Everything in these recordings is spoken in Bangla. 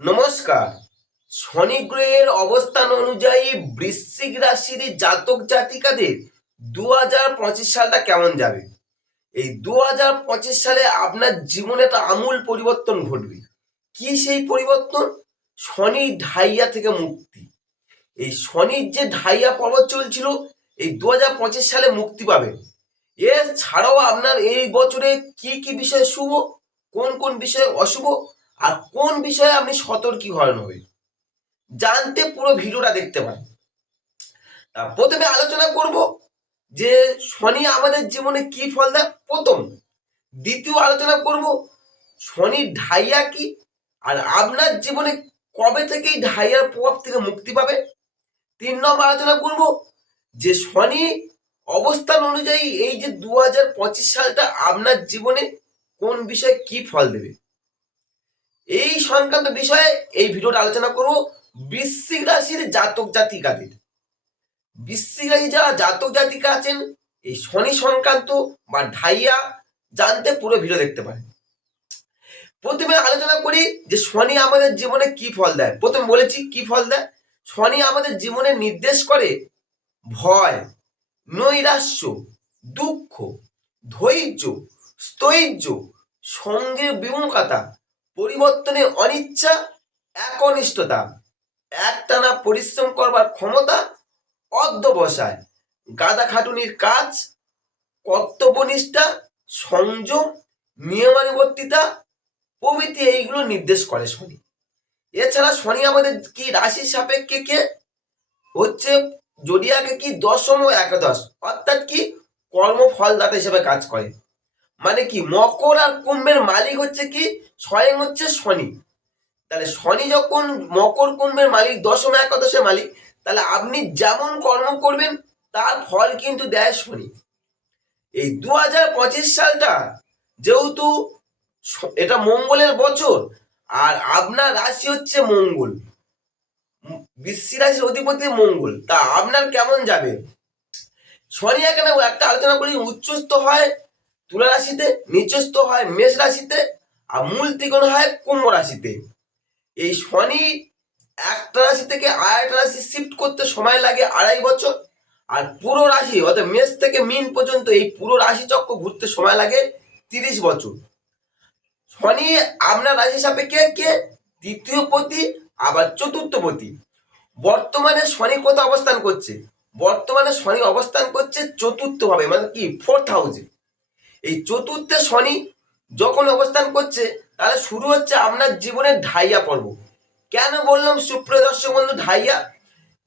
নমস্কার। শনি গ্রহের অবস্থান অনুযায়ী বৃশ্চিক রাশির জাতক জাতিকাদের 2025 সালটা কেমন যাবে? এই 2025 সালে আপনার জীবনে একটা আমূল পরিবর্তন ঘটবে। কি সেই পরিবর্তন? শনির ঢাইয়া থেকে মুক্তি। এই শনির যে ঢাইয়া পর্ব চলছিল, এই 2025 সালে মুক্তি পাবেন। এছাড়াও আপনার এই বছরে কি কি বিষয়ে শুভ, কোন কোন বিষয়ে অশুভ, আর কোন বিষয়ে আপনি সতর্কী হন হবে, জানতে পুরো ভিডিওটা দেখতে পারেন। প্রথমে আলোচনা করব যে শনি আমাদের জীবনে কি ফল দেয় প্রথম। দ্বিতীয় আলোচনা করব শনির ঢাইয়া কি, আর আপনার জীবনে কবে থেকে এই ঢাইয়ার প্রভাব থেকে মুক্তি পাবে। 3 নম্বর আলোচনা করব যে শনি অবস্থান অনুযায়ী এই যে 2025 সালটা আপনার জীবনে কোন বিষয়ে কি ফল দেবে, এই সংক্রান্ত বিষয়ে এই ভিডিওটা আলোচনা করব। বৃশ্চিক রাশির জাতক জাতিকাদের, বৃশ্চিক রাশি যারা জাতক জাতিকা আছেন, এই শনি সংক্রান্ত বা ঢাইয়া জানতে পুরো ভিডিও দেখতে পারেন। প্রথমে আলোচনা করি যে শনি আমাদের জীবনে কি ফল দেয়। প্রথম বলেছি কি ফল দেয়। শনি আমাদের জীবনে নির্দেশ করে ভয়, নৈরাশ্য, দুঃখ, ধৈর্য, স্থৈর্য, সঙ্গের বিমুখতা, পরিবর্তনের অনিচ্ছা, একনিষ্ঠতা, একটানা পরিশ্রম করবার ক্ষমতা, অধ্যবসায়, গাদা খাটুনির কাজ, কর্তব্যনিষ্ঠা, সংযম, নিয়মানুবর্তিতা প্রভৃতি এইগুলো নির্দেশ করে শনি। এছাড়া শনি আমাদের কি রাশির সাপেক্ষে কে হচ্ছে, জোডিয়াকে কি দশম ও একাদশ, অর্থাৎ কি কর্মফলদাতা হিসেবে কাজ করে। মানে কি মকর আর কুম্ভের মালিক হচ্ছে কি স্বয়ং হচ্ছে শনি। তাহলে শনি যখন মকর কুম্ভের মালিক, দশম একাদশের মালিক, তাহলে আপনি যেমন কর্ম করবেন তার ফল কিন্তু দেয় শনি। এই 2025 সালটা যেহেতু এটা মঙ্গলের বছর, আর আপনার রাশি হচ্ছে মঙ্গল, বৃশ্চিক রাশির অধিপতি মঙ্গল, তা আপনার কেমন যাবে? শনি এখানে একটা আলোচনা করি, উচ্চস্থ হয় তুলা রাশিতে, নিচস্থ হয় মেষ রাশিতে, আর মূল ত্রিকোণ হয় কুম্ভ রাশিতে। এই শনি একটা রাশি থেকে আরেকটা রাশি শিফট করতে সময় লাগে 2.5 বছর, আর পুরো রাশি অর্থাৎ মেষ থেকে মীন পর্যন্ত এই পুরো রাশি চক্র ঘুরতে সময় লাগে 30 বছর। শনি আপনার রাশি সাপেক্ষে কে তৃতীয় পতি, আবার চতুর্থ পতি। বর্তমানে শনি কোথায় অবস্থান করছে? বর্তমানে শনি অবস্থান করছে চতুর্থ ভাবে, মানে কি 4th হাউসে। এই চতুর্থে শনি যখন অবস্থান করছে, তাহলে শুরু হচ্ছে আপনার জীবনের ঢাইয়া পর্ব। কেন বললাম সুপ্রিয় দর্শক বন্ধু ঢাইয়া?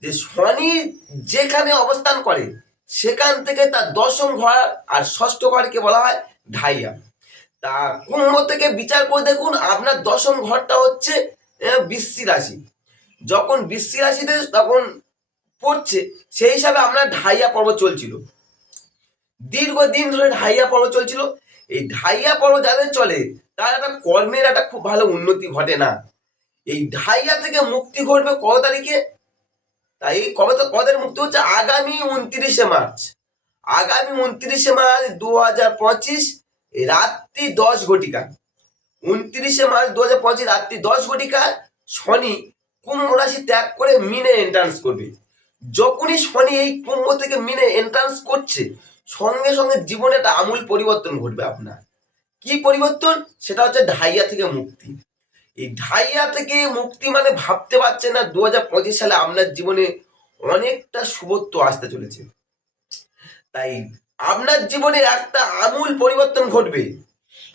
যে শনি যেখানে অবস্থান করে সেখান থেকে তার দশম ঘর আর ষষ্ঠ ঘরকে বলা হয় ঢাইয়া। তা কুম্ভ থেকে বিচার করে দেখুন, আপনার দশম ঘরটা হচ্ছে বৃশ্চিক রাশি। যখন বৃশ্চিক রাশিতে তখন পড়ছে, সেই হিসাবে আপনার ঢাইয়া পর্ব চলছিল, দীর্ঘদিন ধরে ঢাইয়া পর্ব চলছিল। এই ঢাইয়া পর্ব যাদের চলে তার একটা কর্মের একটা খুব ভালো উন্নতি ঘটে না। এই ঢাইয়া থেকে মুক্তি ঘটবে কত তারিখে? তাই কবে তো কদের মুক্তি হচ্ছে? আগামী 29শে মার্চ। আগামী 29শে মার্চ 2025 রাত্রি 10 ঘটিকা। 29শে মার্চ 2025 রাত্রি 10 ঘটিকায় শনি কুম্ভ রাশি ত্যাগ করে মিনে এন্ট্রান্স করবে। যখনই শনি এই কুম্ভ থেকে মিনে এন্ট্রান্স করছে, সঙ্গে সঙ্গে জীবনে একটা আমূল পরিবর্তন ঘটবে আপনার। কি পরিবর্তন? সেটা হচ্ছে ঢাইয়া থেকে মুক্তি। এই ঢাইয়া থেকে মুক্তি মানে ভাবতে পারছেন না, 2025 সালে আপনার জীবনে অনেকটা শুভত্ব আসতে চলেছে। তাই আপনার জীবনে একটা আমূল পরিবর্তন ঘটবে।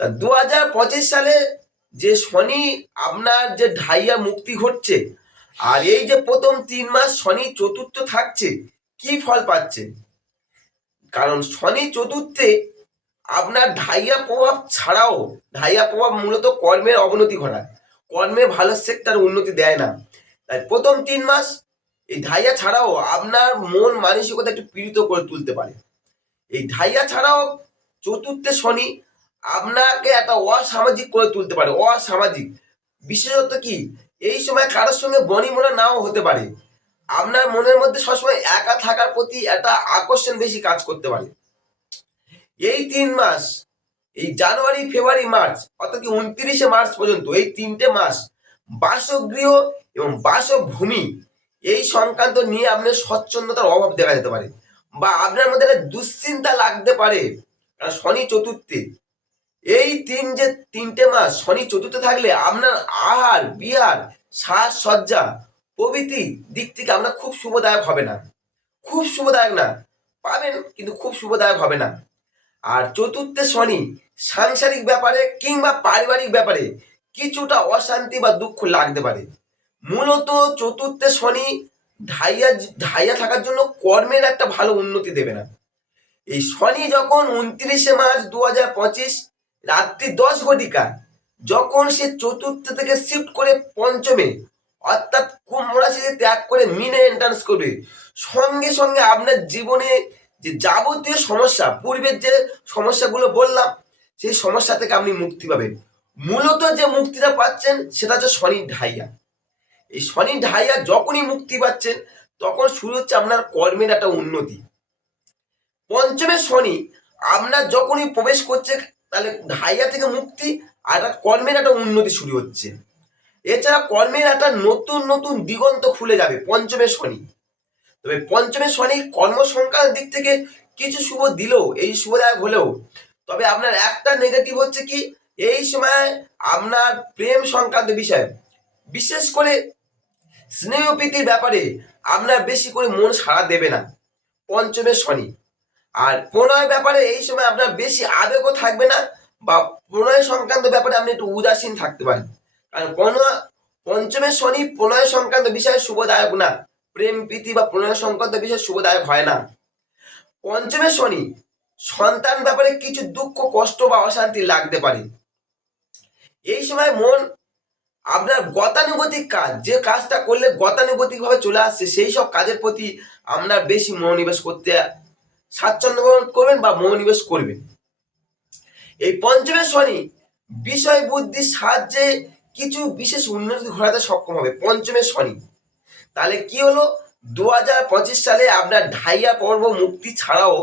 তা 2025 সালে যে শনি আপনার যে ঢাইয়া মুক্তি ঘটছে, আর এই যে প্রথম 3 মাস শনি চতুর্থ থাকছে, কি ফল পাচ্ছে? কারণ শনি চতুর্থে আপনার ঢাইয়া প্রভাব ছাড়াও, ঢাইয়া প্রভাব মূলত কর্মের অবনতি ঘটায়, কর্মে ভালো সেক্টর উন্নতি দেয় না। তাই প্রথম 3 মাস এই ঢাইয়া ছাড়াও আপনার মন মানসিকতা একটু পীড়িত করে তুলতে পারে। এই ঢাইয়া ছাড়াও চতুর্থে শনি আপনাকে একটা অসামাজিক করে তুলতে পারে। অসামাজিক বিশেষত কি, এই সময় কারোর সঙ্গে বনিবনা নাও হতে পারে। আপনার মনের মধ্যে সবসময় একা থাকার প্রতি একটা আকর্ষণ বেশি কাজ করতে পারে। এই 3 মাস, এই জানুয়ারি, ফেব্রুয়ারি, মার্চ, অর্থাৎ কি 29শে মার্চ পর্যন্ত এই 3টে মাস বাসগৃহ এবং বাসভূমি এই সংক্রান্ত নিয়ে আপনার স্বচ্ছন্দতার অভাব দেখা যেতে পারে, বা আপনার মধ্যে একটা দুশ্চিন্তা লাগতে পারে। কারণ শনি চতুর্থে, এই 3টে মাস শনি চতুর্থে থাকলে আপনার আহার বিহার সাজসজ্জা প্রভৃতি দিক থেকে আপনার খুব শুভদায়ক হবে না, খুব শুভদায়ক না, পাবেন কিন্তু খুব শুভদায়ক হবে না। আর চতুর্থে শনি সাংসারিক ব্যাপারে কিংবা পারিবারিক ব্যাপারে কিছুটা অশান্তি বা দুঃখ লাগতে পারে। মূলত চতুর্থে শনি ঢাইয়া ঢাইয়া থাকার জন্য কর্মের একটা ভালো উন্নতি দেবে না। এই শনি যখন 29শে মার্চ 2025 রাত্রি 10 ঘটিকা যখন সে চতুর্থ থেকে শিফট করে পঞ্চমে অর্থাৎ কুম্ভ রাশিতে ত্যাগ করে মিনে এন্ট্রান্স করবে, সঙ্গে সঙ্গে আপনার জীবনে যে যাবতীয় সমস্যা, পূর্বের যে সমস্যাগুলো বললাম, সেই সমস্যা থেকে আপনি মুক্তি পাবেন। মূলত যে মুক্তিটা পাচ্ছেন সেটা হচ্ছে শনির ঢাইয়া। এই শনির ঢাইয়া যখনই মুক্তি পাচ্ছেন তখন শুরু হচ্ছে আপনার কর্মের একটা উন্নতি। পঞ্চমে শনি আপনার যখনই প্রবেশ করছে তাহলে ঢাইয়া থেকে মুক্তি আর একটা কর্মের একটা উন্নতি শুরু হচ্ছে। এছাড়া কর্মের একটা নতুন নতুন দিগন্ত খুলে যাবে পঞ্চমে শনি। তবে পঞ্চমে শনি কর্মসংখ্যার দিক থেকে কিছু শুভ দিলেও, এই শুভদায়ক হলেও, তবে আপনার একটা নেগেটিভ হচ্ছে কি, এই সময় আপনার প্রেম সংক্রান্ত বিষয়, বিশেষ করে স্নেহ প্রীতির ব্যাপারে আপনার বেশি করে মন সাড়া দেবে না পঞ্চমে শনি। আর প্রণয় ব্যাপারে এই সময় আপনার বেশি আবেগও থাকবে না, বা প্রণয় সংক্রান্ত ব্যাপারে আপনি একটু উদাসীন থাকতে পারেন। কারণ পঞ্চমের শনি প্রণয় সংক্রান্ত বিষয়ে শুভদায়ক না, প্রেম প্রীতি বা প্রণয় সংক্রান্ত বিষয়ে শুভদায়ক হয় না। পঞ্চমের শনি সন্তান ব্যাপারে কিছু দুঃখ কষ্ট বা অশান্তি লাগতে পারে। এই সময় মন আপনার গতানুগতিক কাজ, যে কাজটা করলে গতানুগতিক ভাবে চলে আসছে সেই সব কাজের প্রতি আপনার বেশি মনোনিবেশ করতে স্বাচ্ছন্দ্য করবেন বা মনোনিবেশ করবেন। এই পঞ্চমের শনি বিষয় বুদ্ধির সাহায্যে কিছু বিশেষ উন্নতি ঘটাতে সক্ষম হবে পঞ্চমের শনি। তাহলে কি হলো, 2025 সালে আপনার ঢাইয়া পর্ব মুক্তি ছাড়াও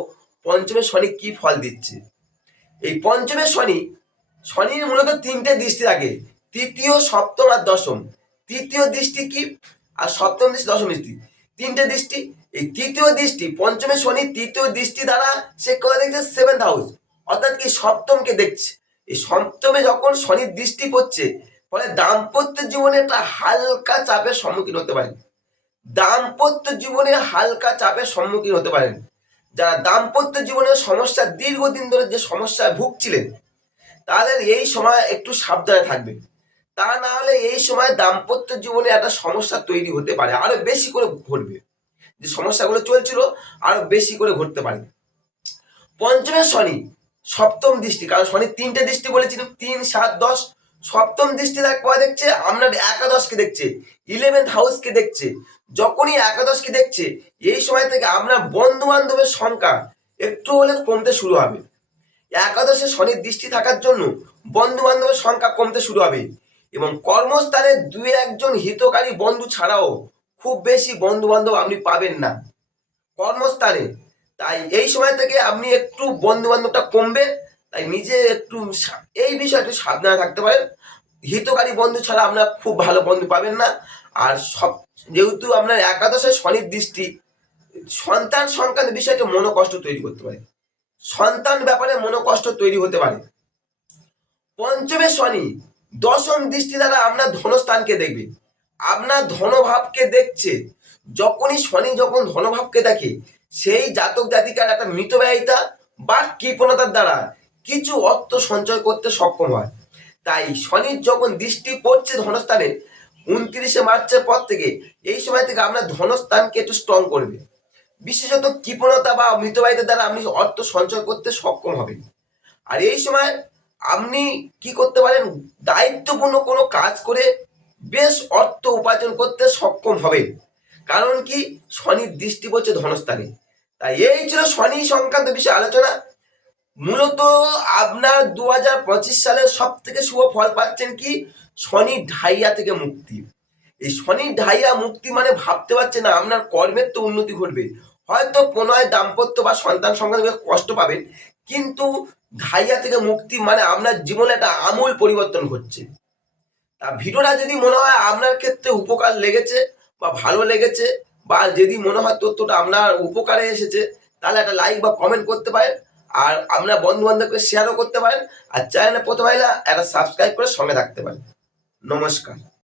পঞ্চমের শনি কি ফল দিচ্ছে। এই পঞ্চমের শনি, শনির মূলত 3টে দৃষ্টি থাকে, তৃতীয়, সপ্তম আর দশম। তৃতীয় দৃষ্টি কি আর সপ্তম দৃষ্টি, দশম দৃষ্টি, 3টে দৃষ্টি। এই তৃতীয় দৃষ্টি পঞ্চমের শনি তৃতীয় দৃষ্টি দ্বারা সে করে দেখছে 7th হাউস, অর্থাৎ কি সপ্তমকে দেখছে। এই সপ্তমে যখন শনির দৃষ্টি পড়ছে ফলে দাম্পত্য জীবনে একটা হালকা চাপের সম্মুখীন হতে পারেন। দাম্পত্য জীবনে হালকা চাপের সম্মুখীন হতে পারেন। যারা দাম্পত্য জীবনের সমস্যা দীর্ঘদিন ধরে যে সমস্যায় ভুগছিলেন তাদের এই সময় একটু সাবধানে থাকবেন। তা না হলে এই সময় দাম্পত্য জীবনে একটা সমস্যা তৈরি হতে পারে, আরো বেশি করে ঘটবে। যে সমস্যাগুলো চলছিল আরো বেশি করে ঘটতে পারে। পঞ্চমের শনি সপ্তম দৃষ্টি, কারণ শনি 3টে দৃষ্টি বলেছিলাম, 3, 7, 10। সপ্তম দৃষ্টি দেখছে আপনার একাদশকে দেখছে, 11th হাউসকে দেখছে। যখনই একাদশকে দেখছে এই সময় থেকে আপনার বন্ধু বান্ধবের সংখ্যা একটু হলে কমতে শুরু হবে। একাদশে শনির দৃষ্টি থাকার জন্য বন্ধু বান্ধবের সংখ্যা কমতে শুরু হবে, এবং কর্মস্থানে 2-1জন হিতকারী বন্ধু ছাড়াও খুব বেশি বন্ধু বান্ধব আপনি পাবেন না কর্মস্থানে। তাই এই সময় থেকে আপনি একটু বন্ধু বান্ধবটা কমবে, তাই নিজে একটু এই বিষয়ে একটু সাবধানে থাকতে পারেন। হিতকারী বন্ধু ছাড়া আপনার খুব ভালো বন্ধু পাবেন না। আর যেহেতু আপনার একাদশে শনির দৃষ্টি, সন্তান সংক্রান্ত বিষয়টা মনোকষ্ট তৈরি করতে পারে, সন্তান ব্যাপারে মনোকষ্ট তৈরি হতে পারে। পঞ্চমে শনি দশম দৃষ্টি দ্বারা আপনার ধনস্থানকে দেখবে, আপনার ধনভাবকে দেখছে। যখনই শনি যখন ধনভাবকে দেখে সেই জাতক জাতিকার একটা মিতব্যয়িতা বা কৃপণতার দ্বারা কিছু অর্থ সঞ্চয় করতে সক্ষম হয়। তাই শনির যখন দৃষ্টি পড়ছে ধনস্থানে 29শে মার্চের পর থেকে, এই সময় থেকে আপনার ধনস্থানকে একটু স্ট্রং করবে। বিশেষত কৃপণতা বা মিতব্যয়িতার দ্বারা আপনি অর্থ সঞ্চয় করতে সক্ষম হবেন। আর এই সময় আপনি কি করতে পারেন, দায়িত্বপূর্ণ কোনো কাজ করে বেশ অর্থ উপার্জন করতে সক্ষম হবেন। কারণ কি, শনির দৃষ্টি পড়ছে ধনস্থানে। তাই এই ছিল শনি সংক্রান্ত বিষয়ে আলোচনা। মূলত আপনার 2025 সালের সব থেকে শুভ ফল পাচ্ছেন কি, শনি ঢাইয়া থেকে মুক্তি। এই শনি ঢাইয়া মুক্তি মানে ভাবতে পারছে না, আপনার কর্মের তো উন্নতি ঘটবে, হয়তো প্রণয় দাম্পত্য বা সন্তান সংক্রান্ত কষ্ট পাবেন, কিন্তু ধাইয়া থেকে মুক্তি মানে আপনার জীবনে একটা আমূল পরিবর্তন ঘটছে। তা ভিডিওটা যদি মনে হয় আপনার ক্ষেত্রে উপকার লেগেছে বা ভালো লেগেছে, বা যদি মনে হয় তথ্যটা আপনার উপকারে এসেছে, তাহলে একটা লাইক বা কমেন্ট করতে পারেন। আর আপনার বন্ধু বান্ধবকে শেয়ারও করতে পারেন। আর চ্যানেলে প্রথমে একটা সাবস্ক্রাইব করে সঙ্গে থাকতে পারেন। নমস্কার।